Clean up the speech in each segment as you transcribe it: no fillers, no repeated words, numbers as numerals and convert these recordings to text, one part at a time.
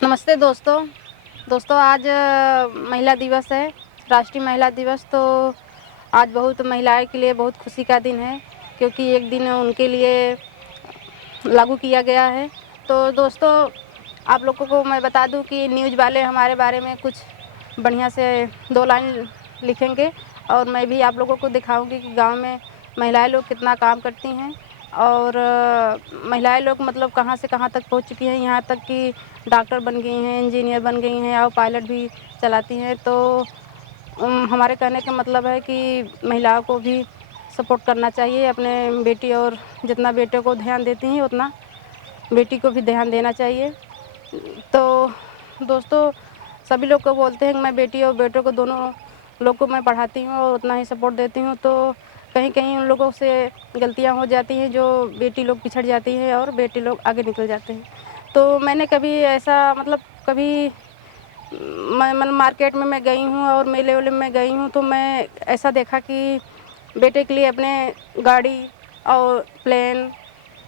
नमस्ते दोस्तों। आज महिला दिवस है, राष्ट्रीय महिला दिवस। तो आज बहुत महिलाएं के लिए बहुत खुशी का दिन है, क्योंकि एक दिन उनके लिए लागू किया गया है। तो दोस्तों, आप लोगों को मैं बता दूं कि न्यूज़ वाले हमारे बारे में कुछ बढ़िया से 2 लाइन लिखेंगे, और मैं भी आप लोगों को दिखाऊंगी कि गांव में महिलाएं लोग कितना काम करती हैं, और महिलाएं लोग मतलब कहाँ से कहाँ तक पहुंच चुकी हैं। यहाँ तक कि डॉक्टर बन गई हैं, इंजीनियर बन गई हैं और पायलट भी चलाती हैं। तो हमारे कहने का मतलब है कि महिलाओं को भी सपोर्ट करना चाहिए अपने बेटी, और जितना बेटे को ध्यान देती हैं उतना बेटी को भी ध्यान देना चाहिए। तो दोस्तों, सभी लोग को बोलते हैं कि मैं बेटी और बेटों को दोनों लोग को मैं पढ़ाती हूँ और उतना ही सपोर्ट देती हूँ। तो कहीं कहीं उन लोगों से गलतियाँ हो जाती हैं, जो बेटी लोग पिछड़ जाती हैं और बेटे लोग आगे निकल जाते हैं। तो मैंने कभी ऐसा मतलब कभी मैं मार्केट में मैं गई हूँ और मेले वेले में गई हूँ, तो मैं ऐसा देखा कि बेटे के लिए अपने गाड़ी और प्लेन,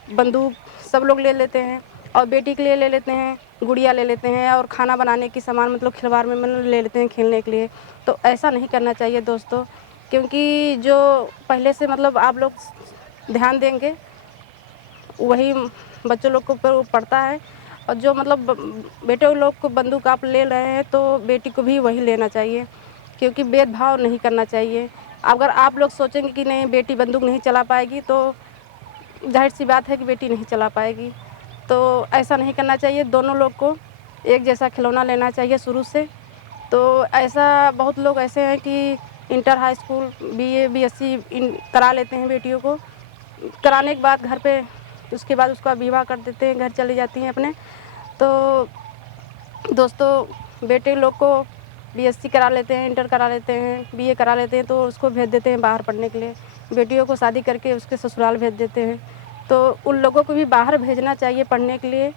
बंदूक सब लोग ले लेते हैं, और बेटी के लिए ले लेते हैं, गुड़िया ले लेते हैं, और खाना बनाने की सामान मतलब खिलवाड़ में मतलब ले लेते हैं खेलने के लिए। तो ऐसा नहीं करना चाहिए दोस्तों, क्योंकि जो पहले से मतलब आप लोग ध्यान देंगे वही बच्चों लोग को ऊपर पड़ता है। और जो मतलब बेटे लोग को बंदूक आप ले रहे हैं, तो बेटी को भी वही लेना चाहिए, क्योंकि भेदभाव नहीं करना चाहिए। अगर आप लोग सोचेंगे कि नहीं बेटी बंदूक नहीं चला पाएगी, तो जाहिर सी बात है कि बेटी नहीं चला पाएगी। तो ऐसा नहीं करना चाहिए, दोनों लोग को एक जैसा खिलौना लेना चाहिए शुरू से। तो ऐसा बहुत लोग ऐसे हैं कि inter high school BA BSc करा लेते हैं बेटियों को, कराने के बाद घर पे उसके बाद उसका विवाह कर देते हैं, घर चली जाती हैं अपने। तो दोस्तों, बेटे लोग को बीएससी करा लेते हैं, इंटर करा लेते हैं, बीए करा लेते हैं, तो उसको भेज देते हैं बाहर पढ़ने के लिए। बेटियों को शादी करके उसके ससुराल भेज देते हैं। तो उन लोगों को भी बाहर भेजना चाहिए पढ़ने के लिए,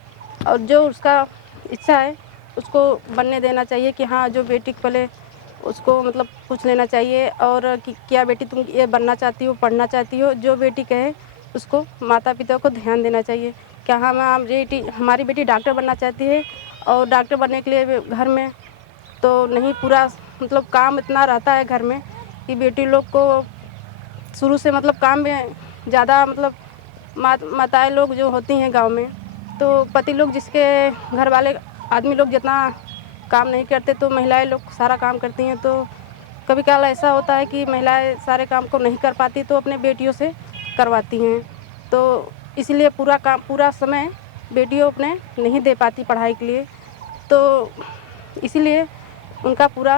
और जो उसका इच्छा है उसको बनने देना चाहिए कि हाँ, जो बेटी पहले उसको मतलब पूछ लेना चाहिए, और कि क्या बेटी तुम ये बनना चाहती हो, पढ़ना चाहती हो। जो बेटी कहे उसको माता पिता को ध्यान देना चाहिए कि हाँ, हमारी बेटी डॉक्टर बनना चाहती है, और डॉक्टर बनने के लिए घर में तो नहीं पूरा मतलब काम इतना रहता है घर में कि बेटी लोग को शुरू से मतलब काम में ज़्यादा मतलब माताएं लोग जो होती हैं गांव में, तो पति लोग जिसके घर वाले आदमी लोग जितना काम नहीं करते, तो महिलाएं लोग सारा काम करती हैं। तो कभी कभार ऐसा होता है कि महिलाएं सारे काम को नहीं कर पाती, तो अपने बेटियों से करवाती हैं। तो इसलिए पूरा समय बेटियों अपने नहीं दे पाती पढ़ाई के लिए। तो इसीलिए उनका पूरा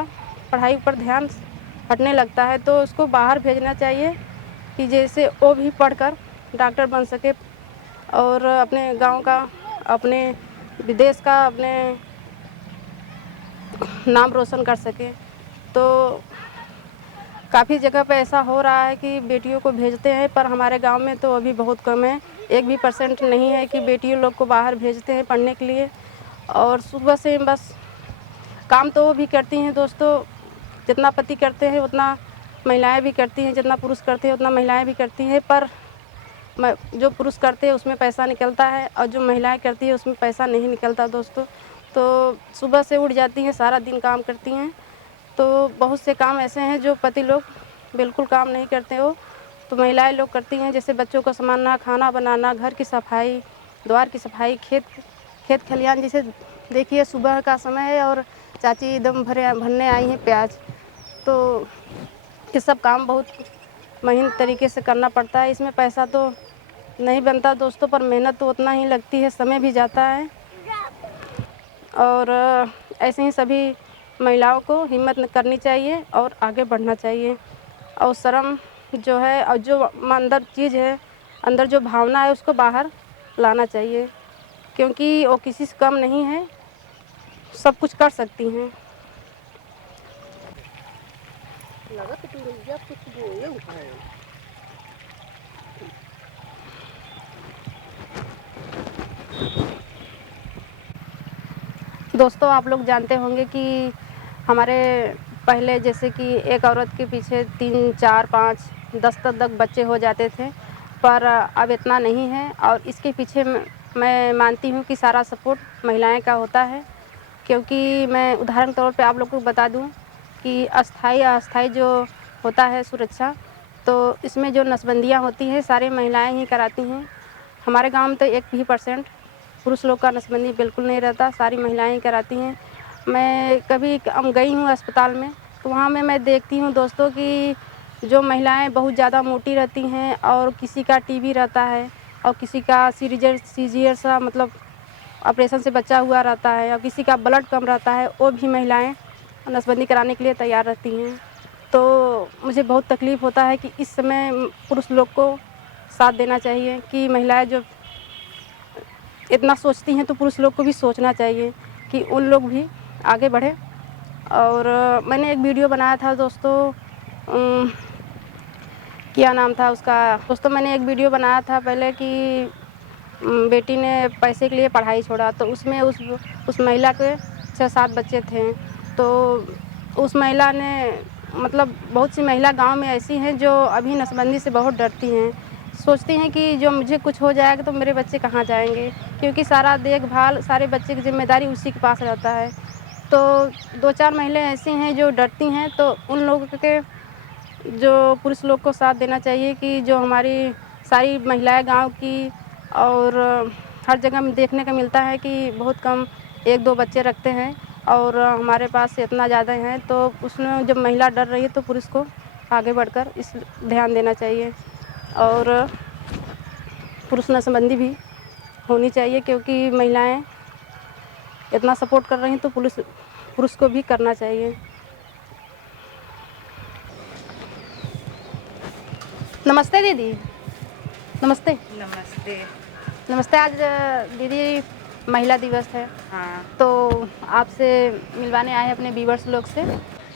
पढ़ाई पर ध्यान हटने लगता है। तो उसको बाहर भेजना चाहिए कि जैसे वो भी पढ़कर डॉक्टर बन सके, और अपने गांव का, अपने विदेश का, अपने नाम रोशन कर सके। तो काफ़ी जगह पे ऐसा हो रहा है कि बेटियों को भेजते हैं, पर हमारे गांव में तो अभी बहुत कम है, 1% भी नहीं है कि बेटियों लोग को बाहर भेजते हैं पढ़ने के लिए। और सुबह से बस काम तो वो भी करती हैं दोस्तों, जितना पति करते हैं उतना महिलाएं भी करती हैं, जितना पुरुष करते हैं उतना महिलाएं भी करती हैं। पर जो पुरुष करते हैं उसमें पैसा निकलता है, और जो महिलाएं करती हैं उसमें पैसा नहीं निकलता दोस्तों। तो सुबह से उठ जाती हैं, सारा दिन काम करती हैं। तो बहुत से काम ऐसे हैं जो पति लोग बिल्कुल काम नहीं करते हो, तो महिलाएं लोग करती हैं, जैसे बच्चों को संभालना, खाना बनाना, घर की सफाई, द्वार की सफाई, खेत खलिहान। जैसे देखिए सुबह का समय है और चाची एकदम भरने आई हैं प्याज। तो ये सब काम बहुत मेहनत तरीके से करना पड़ता है। इसमें पैसा तो नहीं बनता दोस्तों, पर मेहनत तो उतना ही लगती है, समय भी जाता है। और ऐसे ही सभी महिलाओं को हिम्मत करनी चाहिए और आगे बढ़ना चाहिए। और शर्म जो है, और जो अंदर चीज़ है, अंदर जो भावना है, उसको बाहर लाना चाहिए, क्योंकि वो किसी से कम नहीं है, सब कुछ कर सकती हैं। दोस्तों, आप लोग जानते होंगे कि हमारे पहले जैसे कि एक औरत के पीछे 3 4 5 10 तक बच्चे हो जाते थे, पर अब इतना नहीं है। और इसके पीछे मैं मानती हूँ कि सारा सपोर्ट महिलाएं का होता है। क्योंकि मैं उदाहरण के तौर पे आप लोग को बता दूं कि अस्थाई अस्थाई जो होता है सुरक्षा, तो इसमें जो नसबंदियाँ होती हैं सारी महिलाएं ही कराती हैं। हमारे गांव में तो 1% पुरुष लोग का नसबंदी बिल्कुल नहीं रहता, सारी महिलाएं ही कराती हैं। मैं कभी गई हूँ अस्पताल में, तो वहाँ में मैं देखती हूँ दोस्तों कि जो महिलाएं बहुत ज़्यादा मोटी रहती हैं और किसी का टीबी रहता है और किसी का सीजियर सा मतलब ऑपरेशन से बचा हुआ रहता है और किसी का ब्लड कम रहता है, वो भी महिलाएं नसबंदी कराने के लिए तैयार रहती हैं। तो मुझे बहुत तकलीफ़ होता है कि इस समय पुरुष लोग को साथ देना चाहिए कि महिलाएं जो इतना सोचती हैं तो पुरुष लोग को भी सोचना चाहिए कि उन लोग भी आगे बढ़े। और मैंने एक वीडियो बनाया था दोस्तों, क्या नाम था उसका दोस्तों, मैंने एक वीडियो बनाया था पहले कि बेटी ने पैसे के लिए पढ़ाई छोड़ा, तो उसमें उस महिला के 6-7 बच्चे थे। तो उस महिला ने मतलब बहुत सी महिला गांव में ऐसी हैं जो अभी नसबंदी से बहुत डरती हैं, सोचती हैं कि जो मुझे कुछ हो जाएगा तो मेरे बच्चे कहाँ जाएंगे, क्योंकि सारा देखभाल सारे बच्चे की जिम्मेदारी उसी के पास रहता है। तो 2-4 महिलाएं ऐसी हैं जो डरती हैं, तो उन लोगों के जो पुरुष लोग को साथ देना चाहिए कि जो हमारी सारी महिलाएं गांव की और हर जगह में देखने को मिलता है कि बहुत कम 1-2 बच्चे रखते हैं और हमारे पास इतना ज़्यादा हैं, तो उसमें जब महिला डर रही है तो पुरुष को आगे बढ़कर इस ध्यान देना चाहिए। और पुरुष नसबंदी भी होनी चाहिए, क्योंकि महिलाएं इतना सपोर्ट कर रही हैं तो पुरुष को भी करना चाहिए। नमस्ते दीदी। नमस्ते। नमस्ते। नमस्ते। आज दीदी महिला दिवस है। हाँ। तो आपसे मिलवाने आए हैं अपने व्यूअर्स लोग से।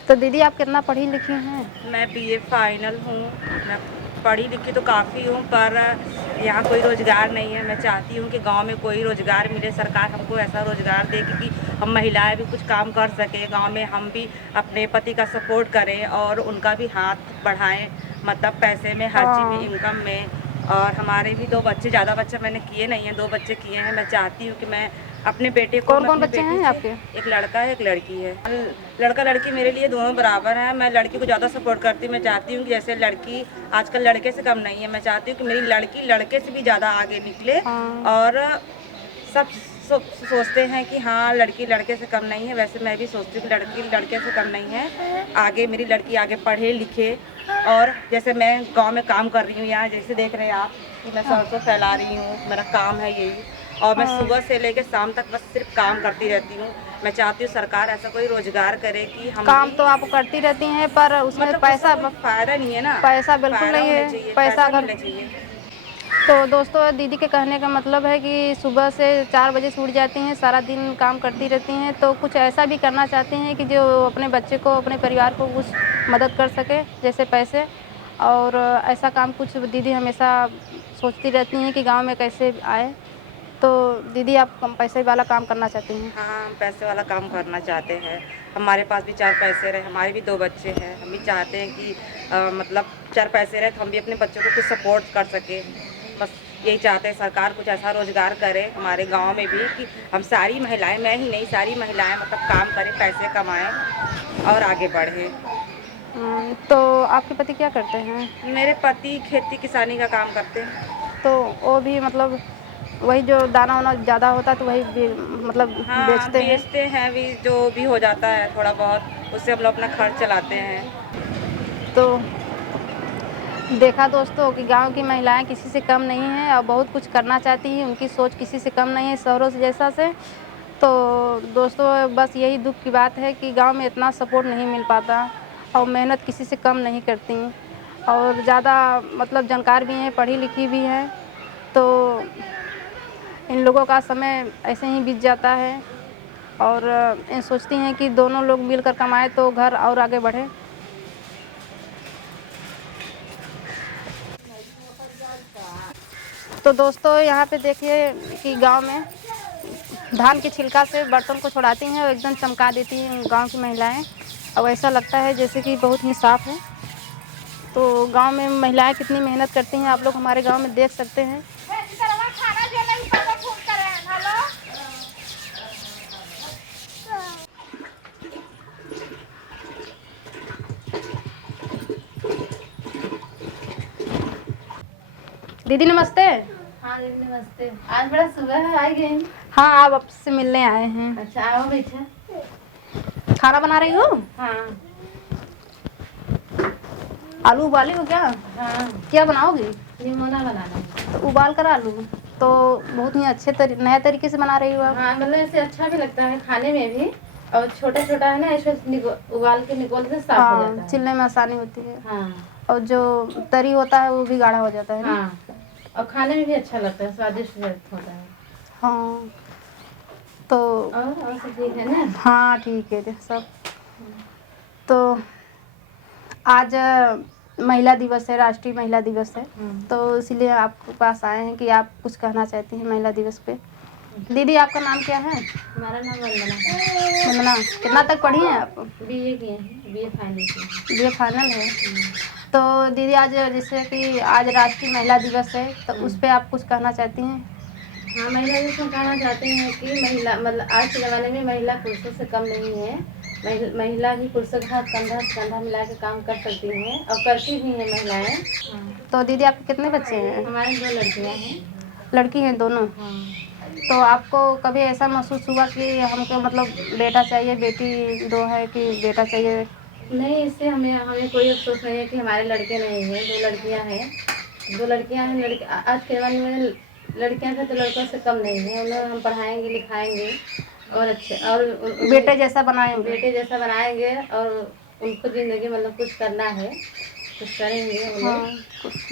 तो दीदी आप कितना पढ़ी लिखी हैं? मैं बीए फाइनल हूँ। मैं पढ़ी लिखी तो काफ़ी हूँ, पर यहाँ कोई रोज़गार नहीं है। मैं चाहती हूँ कि गांव में कोई रोज़गार मिले, सरकार हमको ऐसा रोज़गार दे कि हम महिलाएं भी कुछ काम कर सकें, गांव में हम भी अपने पति का सपोर्ट करें और उनका भी हाथ बढ़ाएं, मतलब पैसे में, हर चीज़ में, इनकम में। और हमारे भी 2 बच्चे, ज़्यादा बच्चे मैंने किए नहीं हैं, 2 बच्चे किए हैं। मैं चाहती हूँ कि मैं अपने बेटे को, कौन मैं कौन अपनी बच्चे बेटी हैं से, आपके? एक लड़का है एक लड़की है। लड़का लड़की मेरे लिए दोनों बराबर हैं। मैं लड़की को ज़्यादा सपोर्ट करती हूँ। मैं चाहती हूँ कि जैसे लड़की आजकल लड़के से कम नहीं है, मैं चाहती हूँ कि मेरी लड़की लड़के से भी ज़्यादा आगे निकले। और सब सोचते हैं कि हाँ लड़की लड़के से कम नहीं है, वैसे मैं भी सोचती हूँ कि लड़की लड़के से कम नहीं है। आगे मेरी लड़की आगे पढ़े लिखे, और जैसे मैं गांव में काम कर रही हूँ, यहाँ जैसे देख रहे हैं आप कि मैं सरसों फैला रही हूँ, मेरा काम है यही। और मैं सुबह से लेकर शाम तक बस सिर्फ काम करती रहती हूँ। मैं चाहती हूँ सरकार ऐसा कोई रोजगार करे कि हम काम तो आप करती रहती हैं, पर उसमें मतलब पैसा फायदा नहीं है ना, पैसा बिल्कुल फायदा नहीं होना है। चाहिए, पैसा पैसा अगर मिलना चाहिए। तो दोस्तों दीदी के कहने का मतलब है कि सुबह से 4 बजे से उठ जाती हैं, सारा दिन काम करती रहती हैं, तो कुछ ऐसा भी करना चाहती हैं कि जो अपने बच्चे को, अपने परिवार को कुछ मदद कर सके, जैसे पैसे। और ऐसा काम कुछ दीदी हमेशा सोचती रहती हैं कि गांव में कैसे आए। तो दीदी आप कम पैसे वाला काम करना चाहती हैं? हाँ, हम पैसे वाला काम करना चाहते हैं। हमारे पास भी 4 पैसे रहे, हमारे भी 2 बच्चे हैं। हम भी चाहते हैं कि मतलब 4 पैसे रहे तो हम भी अपने बच्चों को कुछ सपोर्ट कर सकें। बस यही चाहते हैं, सरकार कुछ ऐसा रोज़गार करे हमारे गांव में भी कि हम सारी महिलाएं, मैं ही नहीं, सारी महिलाएं मतलब काम करें, पैसे कमाएं और आगे बढ़ें। तो आपके पति क्या करते हैं? मेरे पति खेती किसानी का काम करते हैं। तो वो भी मतलब वही जो दाना वाना ज़्यादा होता है तो वही मतलब हाँ, बेचते हैं? बेचते हैं भी, जो भी हो जाता है थोड़ा बहुत, उससे हम लोग अपना खर्च चलाते हैं। तो देखा दोस्तों कि गांव की महिलाएं किसी से कम नहीं हैं और बहुत कुछ करना चाहती हैं, उनकी सोच किसी से कम नहीं है शहरों से जैसा से। तो दोस्तों बस यही दुख की बात है कि गांव में इतना सपोर्ट नहीं मिल पाता और मेहनत किसी से कम नहीं करती और ज़्यादा मतलब जानकार भी हैं, पढ़ी लिखी भी हैं। तो इन लोगों का समय ऐसे ही बीत जाता है और इन सोचती हैं कि दोनों लोग मिलकर कमाएं तो घर और आगे बढ़े। तो दोस्तों यहाँ पे देखिए कि गांव में धान के छिलका से बर्तन को छुड़ाती हैं और एकदम चमका देती हैं गांव की महिलाएं, और ऐसा लगता है जैसे कि बहुत ही साफ है। तो गांव में महिलाएं कितनी मेहनत करती हैं आप लोग हमारे गांव में देख सकते हैं। दीदी नमस्ते। हाँ दीदी नमस्ते। आज बड़ा सुबह है, आई गई। हाँ आप आपसे मिलने आए हैं। अच्छा आओ बैठे। खाना बना रही हो? हाँ। आलू उबाली हो क्या? हाँ क्या बनाओगी? निमोना बनाना है। तो उबाल कर आलू तो बहुत ही अच्छे नए तरीके से बना रही हो आप। हाँ मतलब ऐसे अच्छा भी लगता है खाने में भी, और छोटा छोटा है ना, ऐसे उबाल के निकोल से साफ हो जाता है। छिलने में आसानी होती है। हाँ और जो तरी होता है वो भी गाढ़ा हो जाता है ना। हाँ, और खाने में भी अच्छा लगता है, स्वादिष्ट होता है। हाँ तो और सब ठीक है ना? हाँ ठीक है सब। तो आज महिला दिवस है, राष्ट्रीय महिला दिवस है, तो इसीलिए आपके पास आए हैं कि आप कुछ कहना चाहती हैं महिला दिवस पे। दीदी आपका नाम क्या है? हमारा नाम वंदना है। वंदना, कितना तक पढ़ी हैं आप? बीए किए हैं, बीए फाइनल किए हैं। बीए फाइनल है। तो दीदी आज जैसे कि आज राष्ट्रीय महिला दिवस है तो उस पर आप कुछ कहना चाहती हैं? हाँ महिला दिवस में कहना चाहते हैं कि महिला मतलब आज के ज़माने में महिला पुरुषों से कम नहीं है। महिला भी पुरुषों के साथ कंधा से कंधा मिला के काम कर सकती हैं और करती भी हैं महिलाएं। तो दीदी आपके कितने बच्चे हैं? हमारे 2 लड़कियां हैं। लड़की हैं दोनों? हाँ। तो आपको कभी ऐसा महसूस हुआ कि हमको मतलब बेटा चाहिए, बेटी दो है कि बेटा चाहिए? नहीं, इससे हमें हमें कोई अफसोस नहीं है कि हमारे लड़के नहीं हैं, 2 लड़कियां हैं। 2 लड़कियां हैं। लड़के आज के ज़माने में लड़कियां से तो लड़कों से कम नहीं है। उन्हें हम पढ़ाएंगे लिखाएंगे और अच्छे और बेटे जैसा बनाएंगे। बेटे जैसा बनाएंगे और उनको ज़िंदगी मतलब कुछ करना है, कुछ करेंगे उन्हें।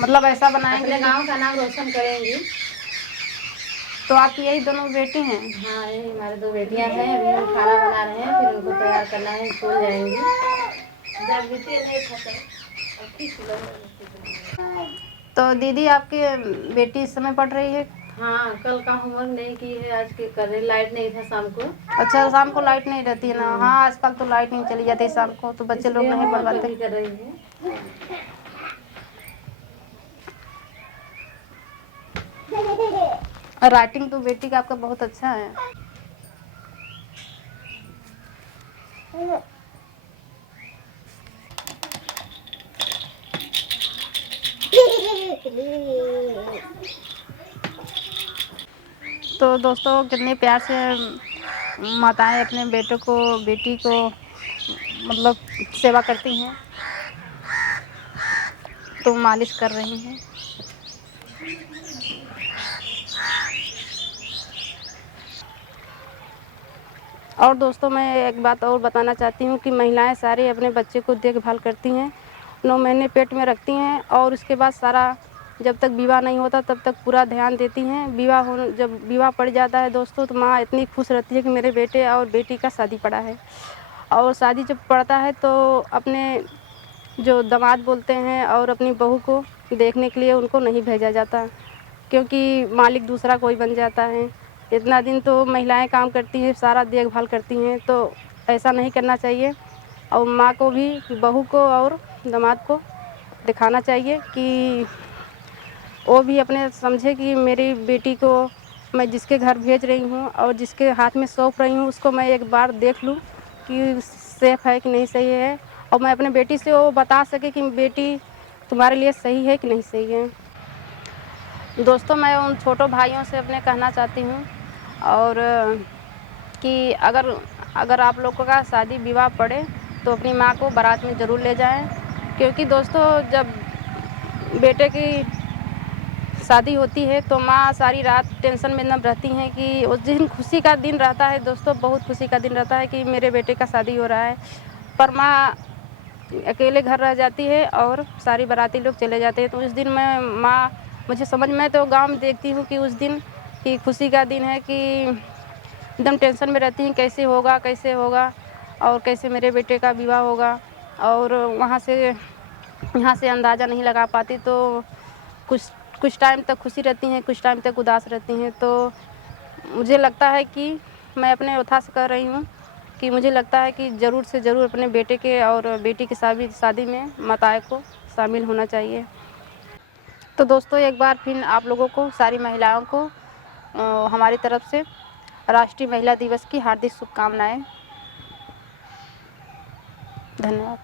मतलब ऐसा बनाएंगे अपने गांव का नाम रोशन करेंगी। तो आपकी यही दोनों बेटी हैं? हाँ यही हमारे 2 बेटियां हैं। अभी हम खाना बना रहे हैं, फिर उनको तैयार करना है, स्कूल जाएंगी। तो दीदी आपकी बेटी इस समय पढ़ रही है? हाँ कल का होमवर्क नहीं की है, आज के कर रहे। लाइट नहीं था शाम को। अच्छा शाम को लाइट नहीं रहती है ना। हाँ आजकल तो लाइट नहीं चली जाती शाम को, तो बच्चे लोग नहीं पढ़ पाते। कर रही है। राइटिंग तो बेटी का आपका बहुत अच्छा है। तो दोस्तों कितने प्यार से माताएं अपने बेटों को बेटी को मतलब सेवा करती हैं, तो मालिश कर रही हैं। और दोस्तों मैं एक बात और बताना चाहती हूँ कि महिलाएं सारी अपने बच्चे को देखभाल करती हैं, 9 महीने पेट में रखती हैं और उसके बाद सारा जब तक विवाह नहीं होता तब तक पूरा ध्यान देती हैं। जब विवाह पड़ जाता है दोस्तों तो माँ इतनी खुश रहती है कि मेरे बेटे और बेटी का शादी पड़ा है। और शादी जब पड़ता है तो अपने जो दामाद बोलते हैं और अपनी बहू को देखने के लिए उनको नहीं भेजा जाता, क्योंकि मालिक दूसरा कोई बन जाता है। इतना दिन तो महिलाएं काम करती हैं, सारा देखभाल करती हैं, तो ऐसा नहीं करना चाहिए। और माँ को भी बहू को और दामाद को दिखाना चाहिए कि वो भी अपने समझे कि मेरी बेटी को मैं जिसके घर भेज रही हूँ और जिसके हाथ में सौंप रही हूँ उसको मैं एक बार देख लूँ कि सेफ़ है कि नहीं सही है, और मैं अपने बेटी से वो बता सके कि बेटी तुम्हारे लिए सही है कि नहीं सही है। दोस्तों मैं उन छोटों भाइयों से अपने कहना चाहती हूँ और कि अगर आप लोगों का शादी विवाह पड़े तो अपनी माँ को बारात में ज़रूर ले जाएं, क्योंकि दोस्तों जब बेटे की शादी होती है तो माँ सारी रात टेंशन में एकदम रहती हैं कि उस दिन खुशी का दिन रहता है दोस्तों, बहुत खुशी का दिन रहता है कि मेरे बेटे का शादी हो रहा है, पर माँ अकेले घर रह जाती है और सारी बाराती लोग चले जाते हैं। तो उस दिन मैं माँ मुझे समझ में तो गांव में देखती हूँ कि उस दिन की खुशी का दिन है कि एकदम टेंशन में रहती हैं कैसे होगा और कैसे मेरे बेटे का विवाह होगा, और वहाँ से यहाँ से अंदाज़ा नहीं लगा पाती। तो कुछ टाइम तक खुशी रहती हैं, कुछ टाइम तक उदास रहती हैं। तो मुझे लगता है कि मैं अपने वथा से कर रही हूँ कि मुझे लगता है कि ज़रूर से ज़रूर अपने बेटे के और बेटी की शादी में माताएं को शामिल होना चाहिए। तो दोस्तों एक बार फिर आप लोगों को सारी महिलाओं को हमारी तरफ से राष्ट्रीय महिला दिवस की हार्दिक शुभकामनाएं। धन्यवाद।